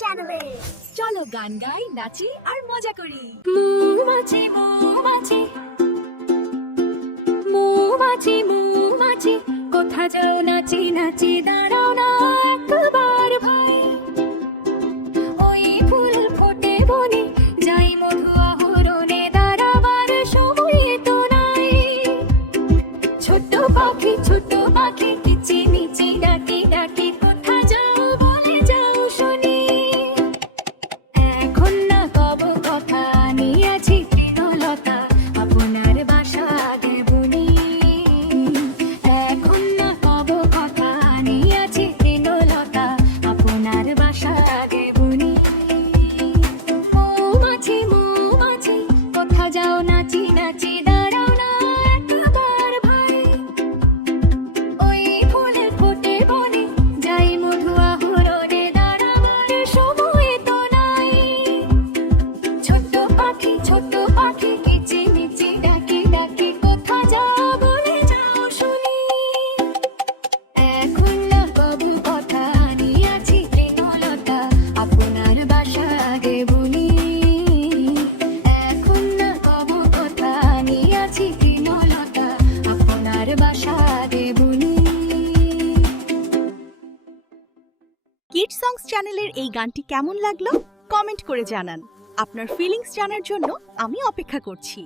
চ্যানেলে। চলো গান গাই, নাচি আর মজা করি। মৌমাছি মৌমাছি মৌমাছি মৌমাছি, কোথা যাও নাচি নাচি দাঁড়াও না একবার ভাই। ওই ফুল ফোটে বনে, যাই মধু আহরণে, দাঁড়াবার সময় তো নাই। ছোট পাখি কিচিমিচি ডাকি ডাকি, কোথা যাও বলে যাও শুনি। এখন না কব কথা, নিয়েছি তৃণলতা, আপনার বাসা দেবনি। এখন না কব কথা, নিয়েছি তৃণলতা, আপনার বাসা দেবনি। মৌমাছি মৌমাছি, কোথা যাও নাচি নাচি দাঁড়াও না একবার ভাই। ওই ফুলে ফোটে বনে, যাই মধু আহরণে, দাঁড়াবার সময় তো নাই। ছোট্ট পাখি কিচিমিচি ডাকি ডাকি, কোথা যাও বলে যাও শুনি। এখন না কব কথা, নিয়েছি তৃণলতা, আপনার বাসা দেবনি। এখন না কব কথা, নিয়েছি তৃণলতা, আপনার বাসা দেবনি। কিড সংস চ্যানেলের এই গানটি কেমন লাগলো কমেন্ট করে জানান। আপনার ফিলিংস জানার জন্য আমি অপেক্ষা করছি।